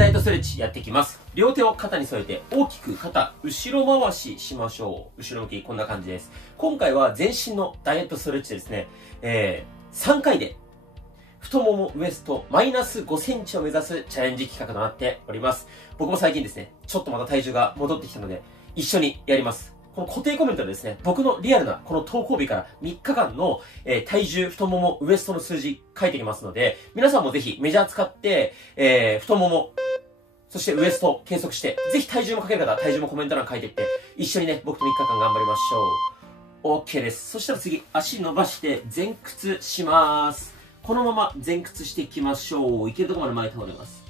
ダイエットストレッチやっていきます。両手を肩に添えて大きく肩、後ろ回ししましょう。後ろ向き、こんな感じです。今回は全身のダイエットストレッチですね。3回で太もも、ウエスト、マイナス5センチを目指すチャレンジ企画となっております。僕も最近ですね、ちょっとまた体重が戻ってきたので、一緒にやります。この固定コメントでですね、僕のリアルなこの投稿日から3日間の、体重、太もも、ウエストの数字書いてきますので、皆さんもぜひメジャー使って、太もも、そしてウエスト計測して、ぜひ体重もかける方は体重もコメント欄書いていって、一緒にね、僕と3日間頑張りましょう。OK です。そしたら次、足伸ばして前屈します。このまま前屈していきましょう。いけるところまで前倒れます。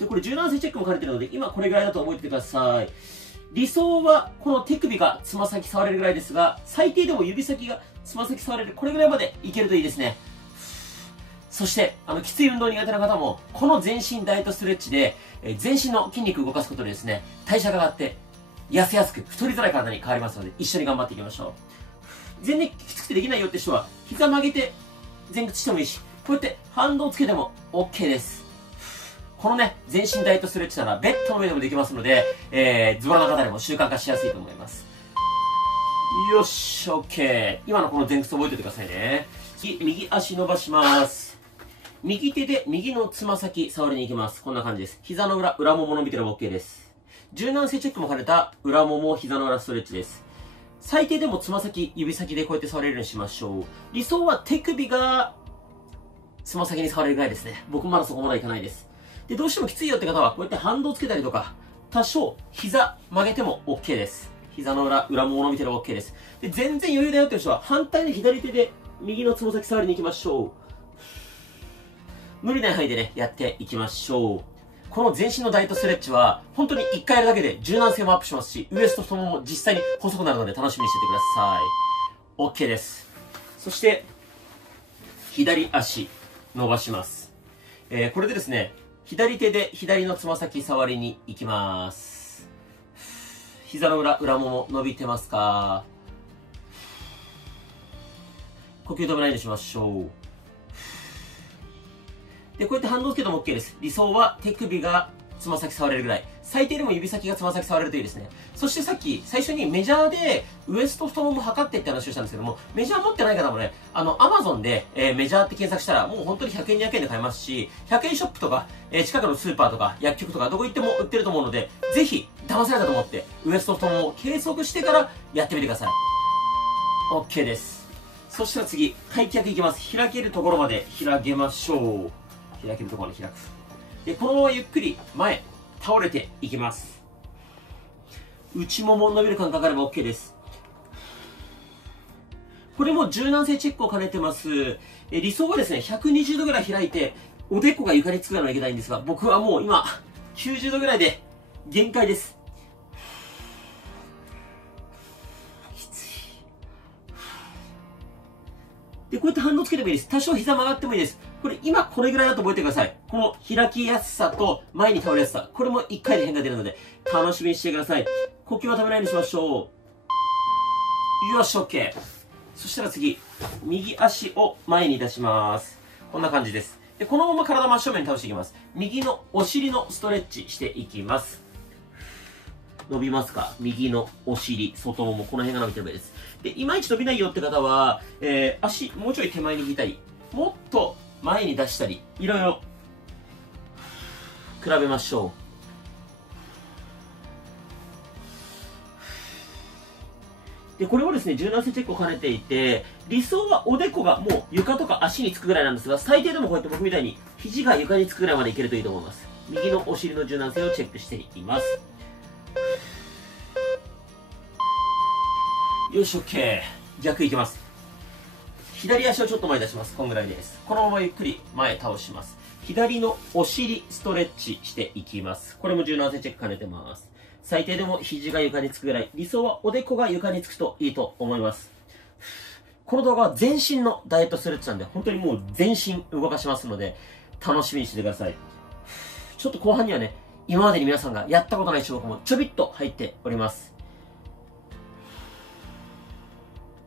で、これ柔軟性チェックも兼ねてるので、今これぐらいだと覚えててください。理想はこの手首がつま先触れるぐらいですが、最低でも指先がつま先触れる、これぐらいまでいけるといいですね。そして、きつい運動苦手な方も、この全身ダイエットストレッチで、全身の筋肉を動かすことでですね、代謝が上がって、痩せやすく、太りづらい体に変わりますので、一緒に頑張っていきましょう。全然きつくてできないよって人は、膝曲げて前屈してもいいし、こうやって反動をつけても OK です。このね、全身ダイエットストレッチならベッドの上でもできますので、ズボラな方でも習慣化しやすいと思います。よし、OK。今のこの前屈覚えておいてくださいね。次、右足伸ばします。右手で右のつま先触りに行きます。こんな感じです。膝の裏、裏もも伸びてれば OK です。柔軟性チェックも兼ねた裏もも、膝の裏ストレッチです。最低でもつま先、指先でこうやって触れるようにしましょう。理想は手首がつま先に触れるぐらいですね。僕まだそこまでいかないです。で、どうしてもきついよって方は、こうやって反動つけたりとか、多少、膝曲げても OK です。膝の裏、裏もも伸びてれば OK です。で、全然余裕だよっていう人は、反対の左手で右のつま先触りに行きましょう。無理ない範囲でね、やっていきましょう。この全身のダイエットストレッチは、本当に1回やるだけで柔軟性もアップしますし、ウエスト太もも実際に細くなるので楽しみにしててください。OK です。そして、左足、伸ばします。これでですね、左手で左のつま先触りに行きます。膝の裏、裏もも伸びてますか？呼吸止めないようにしましょう。で、こうやって反動つけても OK です。理想は手首がつま先触れるぐらい。最低でも指先がつま先触れるといいですね。そしてさっき、最初にメジャーでウエスト太もも測ってって話をしたんですけども、メジャー持ってない方もね、Amazon で、メジャーって検索したら、もう本当に100円、200円で買えますし、100円ショップとか、近くのスーパーとか薬局とかどこ行っても売ってると思うので、ぜひ、騙されたと思って、ウエスト太ももを計測してからやってみてください。OK です。そしたら次、開脚いきます。開けるところまで開けましょう。開けるところまで開く。で、このままゆっくり前、倒れていきます。内もも伸びる感覚があれば OK です。これも柔軟性チェックを兼ねてます。理想はですね、120度ぐらい開いて、おでこが床につくようないけないんですが、僕はもう今、90度ぐらいで限界です。きつい。で、こうやって反動つけてもいいです。多少膝曲がってもいいです。これ今これぐらいだと覚えてください。この開きやすさと前に倒れやすさ。これも1回で変化出るので楽しみにしてください。呼吸は止めないようにしましょう。よし、OK。そしたら次、右足を前に出します。こんな感じです。で、このまま体真正面に倒していきます。右のお尻のストレッチしていきます。伸びますか？右のお尻、外もも、この辺が伸びてる場合です。で、いまいち伸びないよって方は、足もうちょい手前に引いたり、もっと前に出したり、いろいろ比べましょう。で、これもですね、柔軟性チェックを兼ねていて、理想はおでこがもう床とか足につくぐらいなんですが、最低でもこうやって僕みたいに肘が床につくぐらいまでいけるといいと思います。右のお尻の柔軟性をチェックしていきます。よし、OK。逆いきます。左足をちょっと前に出します。こんぐらいです。このままゆっくり前倒します。左のお尻ストレッチしていきます。これも柔軟性チェック兼ねてます。最低でも肘が床につくぐらい。理想はおでこが床につくといいと思います。この動画は全身のダイエットストレッチなんで、本当にもう全身動かしますので、楽しみにしててください。ちょっと後半にはね、今までに皆さんがやったことない種目もちょびっと入っております。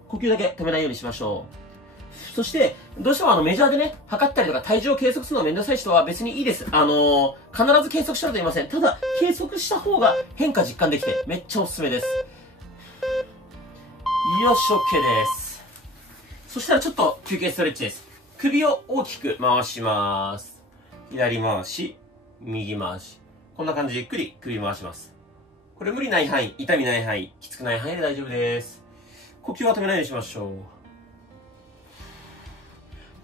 呼吸だけ止めないようにしましょう。そして、どうしてもメジャーでね、測ったりとか体重を計測するのがめんどくさい人は別にいいです。必ず計測したらと言いません。ただ、計測した方が変化実感できて、めっちゃおすすめです。よし、OK です。そしたらちょっと休憩ストレッチです。首を大きく回します。左回し、右回し。こんな感じでゆっくり首回します。これ無理ない範囲、痛みない範囲、きつくない範囲で大丈夫です。呼吸は止めないようにしましょう。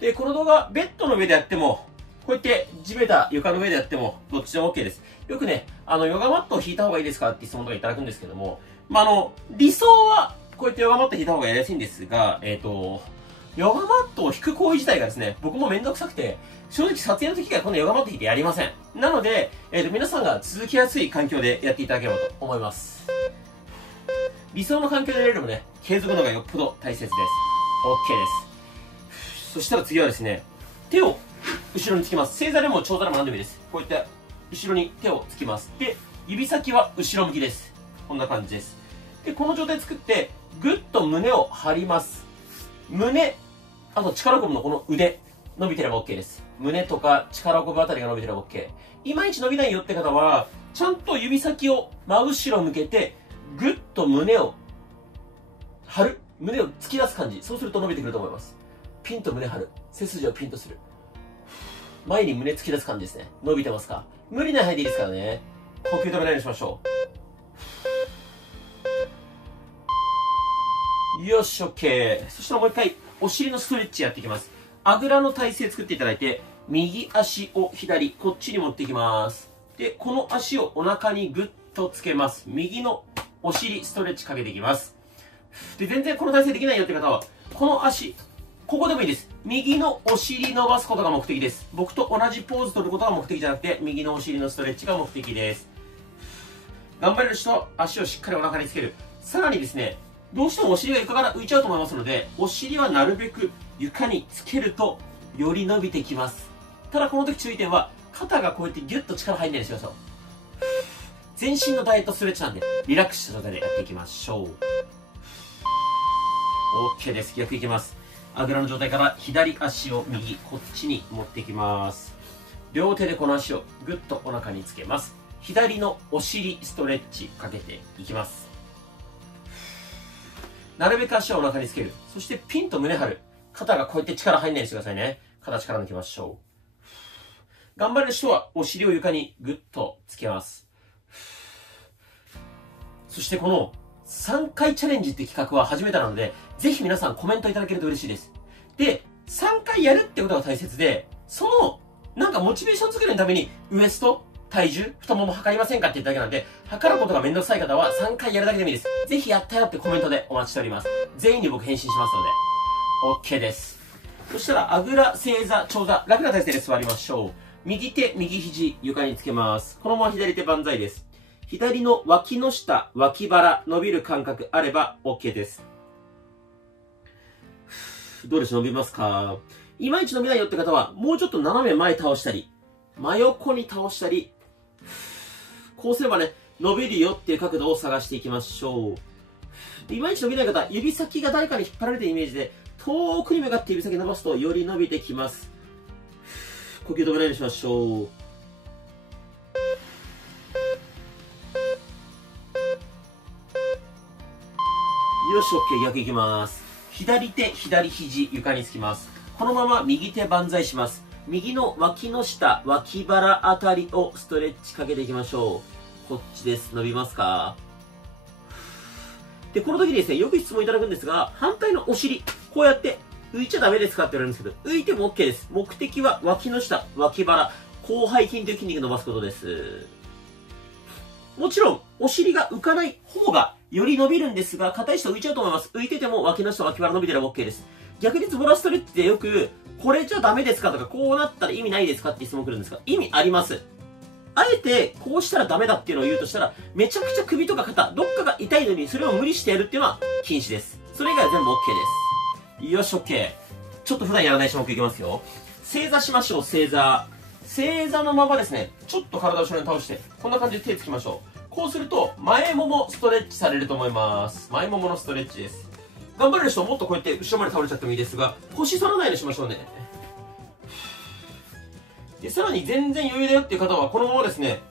で、この動画、ベッドの上でやっても、こうやって地べた、床の上でやっても、どっちでも OK です。よくね、ヨガマットを引いた方がいいですかって質問とかいただくんですけども、理想は、こうやってヨガマット引いた方がやりやすいんですが、ヨガマットを引く行為自体がですね、僕もめんどくさくて、正直撮影の時からこのヨガマット引いてやりません。なので、皆さんが続きやすい環境でやっていただければと思います。理想の環境でやれればね、継続の方がよっぽど大切です。OK です。そしたら次はですね、手を後ろにつきます。正座でも長座でも何でもいいです。こういった後ろに手をつきます。で、指先は後ろ向きです。こんな感じです。で、この状態作って、ぐっと胸を張ります。胸、あと力こぶのこの腕、伸びてれば OK です。胸とか力こぶあたりが伸びてれば OK。いまいち伸びないよって方は、ちゃんと指先を真後ろ向けて、ぐっと胸を張る。胸を突き出す感じ。そうすると伸びてくると思います。ピンと胸張る。背筋をピンとする。前に胸突き出す感じですね。伸びてますか？無理ない範囲でいいですからね。呼吸止めないようにしましょう。よし、OK。そしたらもう一回、お尻のストレッチやっていきます。あぐらの体勢作っていただいて、右足を左、こっちに持っていきます。で、この足をお腹にグッとつけます。右のお尻ストレッチかけていきます。で、全然この体勢できないよって方は、この足、ここでもいいです。右のお尻伸ばすことが目的です。僕と同じポーズ取ることが目的じゃなくて、右のお尻のストレッチが目的です。頑張れる人は足をしっかりお腹につける。さらにですね、どうしてもお尻が床から浮いちゃうと思いますので、お尻はなるべく床につけると、より伸びてきます。ただこの時注意点は、肩がこうやってギュッと力入んないようにしてください。全身のダイエットストレッチなんで、リラックスした状態でやっていきましょう。OK です。逆いきます。あぐらの状態から左足を右、こっちに持っていきます。両手でこの足をぐっとお腹につけます。左のお尻ストレッチかけていきます。なるべく足をお腹につける。そしてピンと胸張る。肩がこうやって力入んないようにしてくださいね。肩力抜きましょう。頑張れる人はお尻を床にぐっとつけます。そしてこの3回チャレンジって企画は初めてなので、ぜひ皆さんコメントいただけると嬉しいです。で、3回やるってことが大切で、なんかモチベーション作りのためにウエスト、体重、太もも測りませんかって言っただけなんで、測ることがめんどくさい方は3回やるだけでもいいです。ぜひやったよってコメントでお待ちしております。全員に僕返信しますので。OK です。そしたら、あぐら、正座、長座、楽な体勢で座りましょう。右手、右肘、床につけます。このまま左手万歳です。左の脇の下、脇腹、伸びる感覚あれば OK です。どうでしょう、伸びますか？いまいち伸びないよって方は、もうちょっと斜め前倒したり、真横に倒したり、こうすればね、伸びるよっていう角度を探していきましょう。いまいち伸びない方、指先が誰かに引っ張られてるイメージで、遠くに向かって指先伸ばすとより伸びてきます。呼吸止めないようにしましょう。よし、OK。逆いきます。左手、左肘、床につきます。このまま右手万歳します。右の脇の下、脇腹あたりをストレッチかけていきましょう。こっちです。伸びますか？で、この時にですね、よく質問いただくんですが、反対のお尻、こうやって浮いちゃダメですかって言われるんですけど、浮いても OK です。目的は脇の下、脇腹、広背筋という筋肉を伸ばすことです。もちろん、お尻が浮かない方がより伸びるんですが、硬い人浮いちゃうと思います。浮いてても脇の下、脇腹伸びてれば OK です。逆にズボラストレッチでよく、これじゃダメですかとか、こうなったら意味ないですかって質問来るんですが、意味あります。あえて、こうしたらダメだっていうのを言うとしたら、めちゃくちゃ首とか肩、どっかが痛いのに、それを無理してやるっていうのは禁止です。それ以外は全部 OK です。よし、OK。ちょっと普段やらない種目いきますよ。正座しましょう、正座。正座のままですね、ちょっと体を後ろに倒して、こんな感じで手つきましょう。こうすると、前ももストレッチされると思います。前もものストレッチです。頑張れる人はもっとこうやって後ろまで倒れちゃってもいいですが、腰反らないようにしましょうね。で、さらに全然余裕だよっていう方は、このままですね、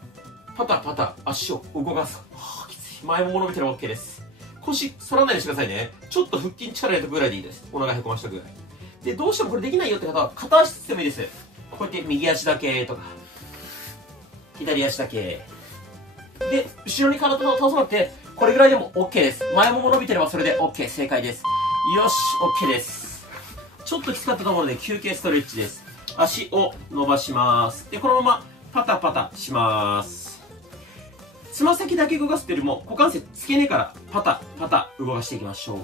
パタパタ足を動かす。きつい。前もも伸びてれば OK です。腰反らないようにしてくださいね。ちょっと腹筋力入れたぐらいでいいです。お腹へこましたぐらい。で、どうしてもこれできないよって方は、片足つってもいいです。こうやって右足だけとか、左足だけ。で、後ろに体を倒さなくて、これぐらいでも OK です。前もも伸びてればそれで OK。正解です。よし、OK です。ちょっときつかったところで休憩ストレッチです。足を伸ばします。で、このままパタパタします。つま先だけ動かすというよりも、股関節付け根からパタパタ動かしていきましょう。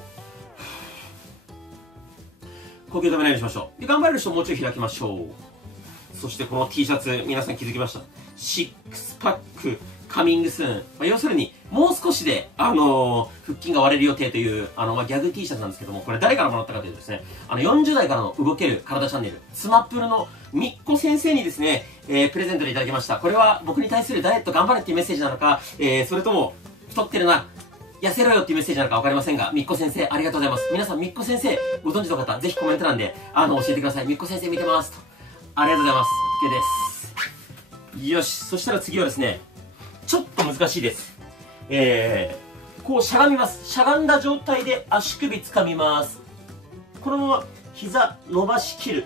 呼吸止めないようにしましょう。で、頑張れる人もうちょい開きましょう。そしてこの T シャツ、皆さん気づきました。シックスパックカミングスーン。要するに、もう少しで、腹筋が割れる予定という、ギャグ T シャツなんですけども、これ誰からもらったかというとですね、40代からの動ける体チャンネル、スマップルのみっこ先生にですね、プレゼントでいただきました。これは僕に対するダイエット頑張れっていうメッセージなのか、それとも、太ってるな、痩せろよっていうメッセージなのか分かりませんが、みっこ先生ありがとうございます。皆さんみっこ先生ご存知の方、ぜひコメント欄で、教えてください。みっこ先生見てますと。ありがとうございます。OK です。よし、そしたら次はですね、ちょっと難しいです。こうしゃがみます。しゃがんだ状態で足首掴みます。このまま膝伸ばしきる。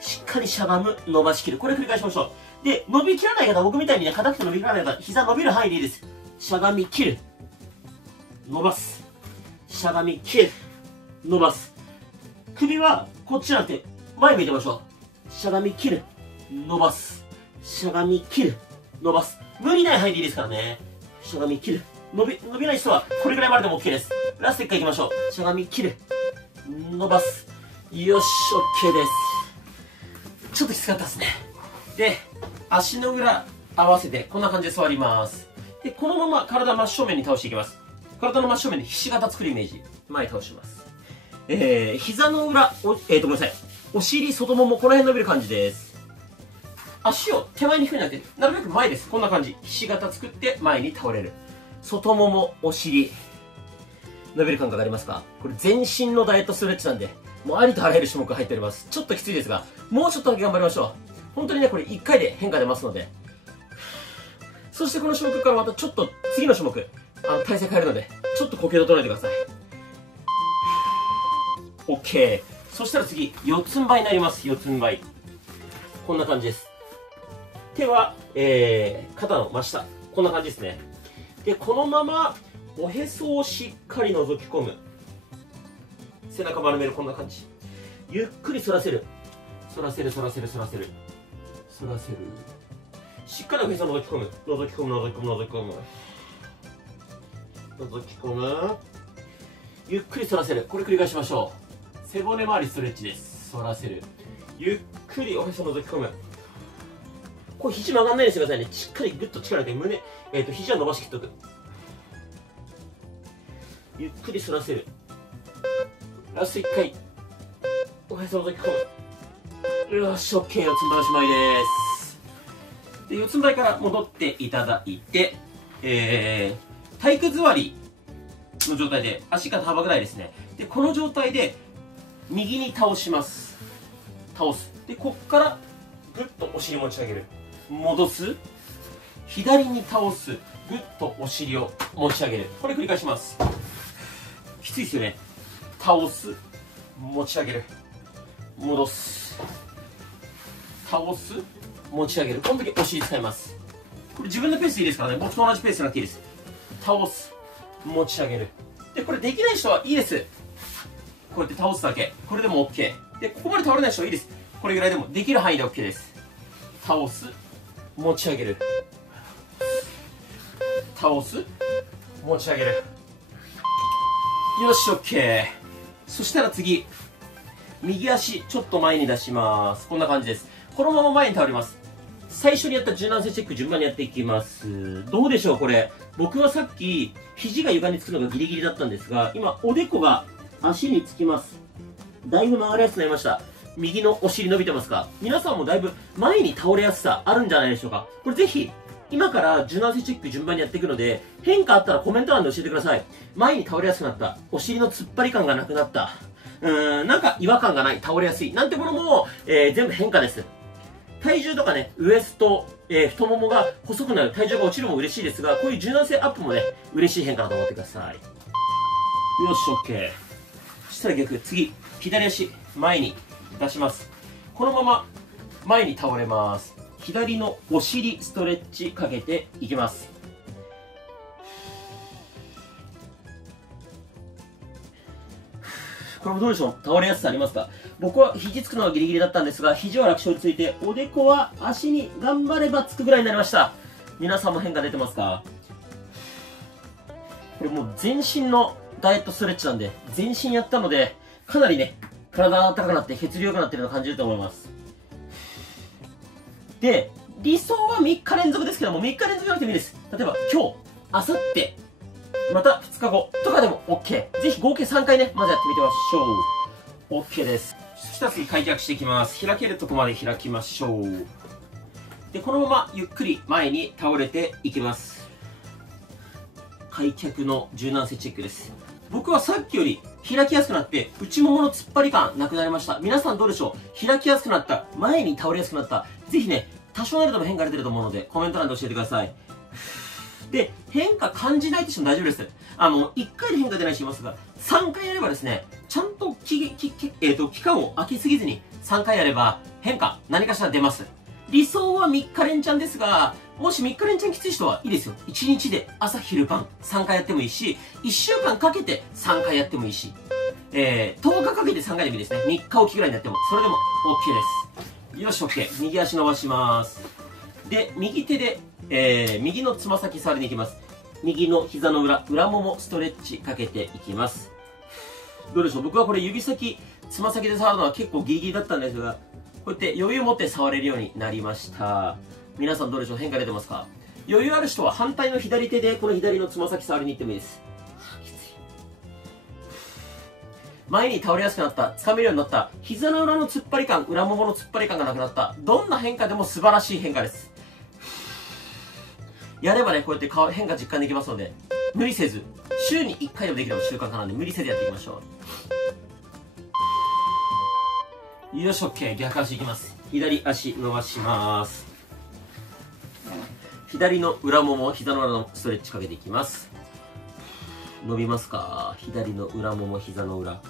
しっかりしゃがむ、伸ばしきる。これ繰り返しましょう。で、伸びきらない方、僕みたいにね、硬くて伸びきらない方、膝伸びる範囲でいいです。しゃがみきる。伸ばす。しゃがみきる。伸ばす。首はこっちなんて前見てみましょう。しゃがみきる。伸ばす。しゃがみきる。伸ばす。無理ない範囲でいいですからね。しゃがみ切る。伸びない人はこれぐらいまででも OK です。ラスト1回いきましょう。しゃがみ切る。伸ばす。よし、OK です。ちょっときつかったですね。で、足の裏合わせてこんな感じで座ります。で、このまま体真正面に倒していきます。体の真正面でひし形作るイメージ。前に倒します。膝の裏、ごめんなさい。お尻、外もも、この辺伸びる感じです。足を手前に引くんじゃなくて、なるべく前です。こんな感じ。ひし形作って前に倒れる。外もも、お尻。伸びる感覚ありますか？これ全身のダイエットストレッチなんで、もうありとあらゆる種目が入っております。ちょっときついですが、もうちょっとだけ頑張りましょう。本当にね、これ1回で変化出ますので。そしてこの種目からまたちょっと次の種目、体勢変えるので、ちょっと呼吸を整えてください。OK。そしたら次、四つん這いになります。四つん這い。こんな感じです。手は、肩の真下。こんな感じですね。で、このまま、おへそをしっかり覗き込む。背中丸める、こんな感じ。ゆっくり反らせる。反らせる、反らせる、反らせる。反らせる。しっかりおへそを覗き込む。覗き込む、覗き込む、覗き込む。覗き込む。ゆっくり反らせる。これ繰り返しましょう。背骨周りストレッチです。反らせる。ゆっくりおへそを覗き込む。これ肘曲がんないようにしてくださいね。しっかりグッと力入れて胸、肘は伸ばしてきっとく。ゆっくり反らせる。ラスト1回。おへそを覗き込む。よし、OK。四つん這いおしまいです。で、四つん這いから戻っていただいて、体育座りの状態で、足肩幅ぐらいですね。で、この状態で、右に倒します。倒す。で、こっから、ぐっとお尻持ち上げる。戻す。左に倒す。ぐっとお尻を持ち上げる。これ繰り返します。きついですよね。倒す。持ち上げる。戻す。倒す。持ち上げる。この時お尻使います。これ自分のペースでいいですからね。僕と同じペースじゃなくていいです。倒す。持ち上げる。で、これできない人はいいです。こうやって倒すだけ。これでも OK。で、ここまで倒れない人はいいです。これぐらいでもできる範囲で OK です。倒す。持ち上げる。倒す。持ち上げる。よし、OK。そしたら次。右足、ちょっと前に出します。こんな感じです。このまま前に倒れます。最初にやった柔軟性チェック順番にやっていきます。どうでしょうこれ。僕はさっき、肘が床につくのがギリギリだったんですが、今、おでこが足につきます。だいぶ曲がりやすくなりました。右のお尻伸びてますか？皆さんもだいぶ前に倒れやすさあるんじゃないでしょうか。これぜひ、今から柔軟性チェック順番にやっていくので、変化あったらコメント欄で教えてください。前に倒れやすくなった。お尻の突っ張り感がなくなった。なんか違和感がない。倒れやすい。なんてものも、全部変化です。体重とかね、ウエスト、太ももが細くなる、体重が落ちるも嬉しいですが、こういう柔軟性アップもね、嬉しい変化だと思ってください。よし、OK。そしたら逆、次、左足、前に出します。このまま、前に倒れます。左のお尻ストレッチかけていきます。これもどうでしょう、倒れやすさありますか？僕は肘つくのがギリギリだったんですが、肘は楽勝について、おでこは足に頑張ればつくぐらいになりました。皆さんも変化出てますか？これもう全身のダイエットストレッチなんで、全身やったので、かなりね、体が温かくなって血流良くなってるのを感じると思います。で、理想は3日連続ですけども、3日連続じゃなくてもいいです。例えば今日、明後日、また2日後とかでも OK。ぜひ合計3回ね、まずやってみてみましょう。OK です。そしたら次開脚していきます。開けるとこまで開きましょう。で、このままゆっくり前に倒れていきます。開脚の柔軟性チェックです。僕はさっきより開きやすくなって、内ももの突っ張り感なくなりました。皆さんどうでしょう？開きやすくなった、前に倒れやすくなった。ぜひね、多少なりとも変化出てると思うので、コメント欄で教えてください。で、変化感じないとしても大丈夫です。1回で変化出ないしますが、3回やればですね、ちゃんと期間を空けすぎずに3回やれば、変化、何かしら出ます。理想は3日連チャンですが、もし3日連チャンきつい人はいいですよ。1日で朝昼晩3回やってもいいし、1週間かけて3回やってもいいし、10日かけて3回でもいいですね。3日おきぐらいにやっても、それでも OK です。よし、OK。右足伸ばします。で、右手で、右のつま先触りに行きます。右の膝の裏、裏ももストレッチかけていきます。どうでしょう？僕はこれ指先、つま先で触るのは結構ギリギリだったんですが、こうやって余裕を持って触れるようになりました。皆さんどうでしょう？変化出てますか？余裕ある人は反対の左手でこの左のつま先触りに行ってもいいです。きつい。前に倒れやすくなった、掴めるようになった、膝の裏の突っ張り感、裏ももの突っ張り感がなくなった、どんな変化でも素晴らしい変化です。やればね、こうやって変化実感できますので、無理せず、週に1回でもできれば習慣化なんで無理せずやっていきましょう。よし、OK。逆足いきます。左足伸ばします。左の裏もも、膝の裏のストレッチかけていきます。伸びますか？左の裏もも、膝の裏。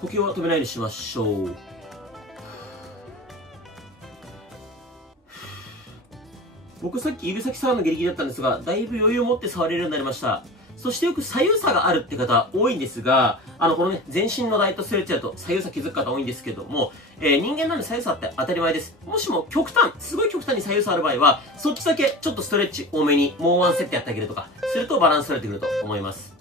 呼吸は止めないようにしましょう。僕さっき指先触るのギリギリだったんですが、だいぶ余裕を持って触れるようになりました。そしてよく左右差があるって方多いんですが、このね、全身のダイエットストレッチだと左右差気づく方多いんですけども、人間なんで左右差って当たり前です。もしも極端、すごい極端に左右差ある場合は、そっちだけちょっとストレッチ多めにもうワンセットやってあげるとか、するとバランス取れてくると思います。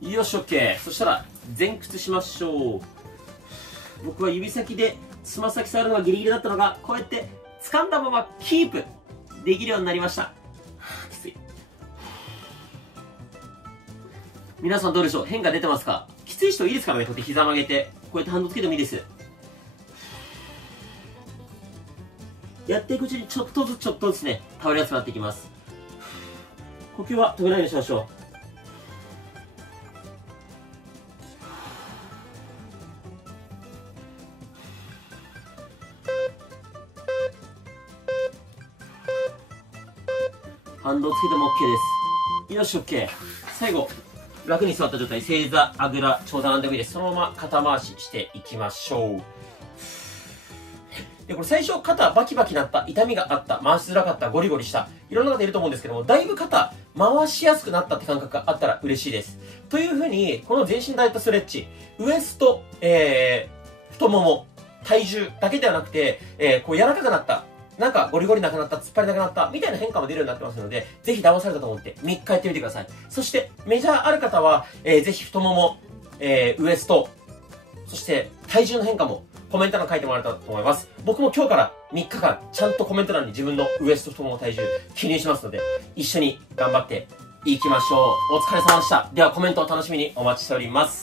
よし、OK。そしたら、前屈しましょう。僕は指先でつま先触るのがギリギリだったのが、こうやって掴んだままキープできるようになりました。きつい。皆さんどうでしょう？変化出てますか？きつい人いいですからね。こうやって膝曲げて、こうやってハンドつけてもいいです。やっていくうちにちょっとずつね、倒れやすくなっていきます。呼吸は止めないようにしましょう。ハンドをつけても OK です。よし、OK。最後、楽に座った状態、正座、あぐら、長座なんでもいいです。そのまま肩回ししていきましょう。で、これ最初肩バキバキなった、痛みがあった、回しづらかった、ゴリゴリした、いろんな方いると思うんですけども、だいぶ肩回しやすくなったって感覚があったら嬉しいです。というふうに、この全身ダイエットストレッチ、ウエスト、太もも、体重だけではなくて、こう柔らかくなった、なんかゴリゴリなくなった、突っ張りなくなった、みたいな変化も出るようになってますので、ぜひ騙されたと思って3日やってみてください。そしてメジャーある方は、ぜひ太もも、ウエスト、そして体重の変化もコメント欄書いてもらえたらと思います。僕も今日から3日間、ちゃんとコメント欄に自分のウエスト、太もも、体重記入しますので、一緒に頑張っていきましょう。お疲れ様でした。ではコメントを楽しみにお待ちしております。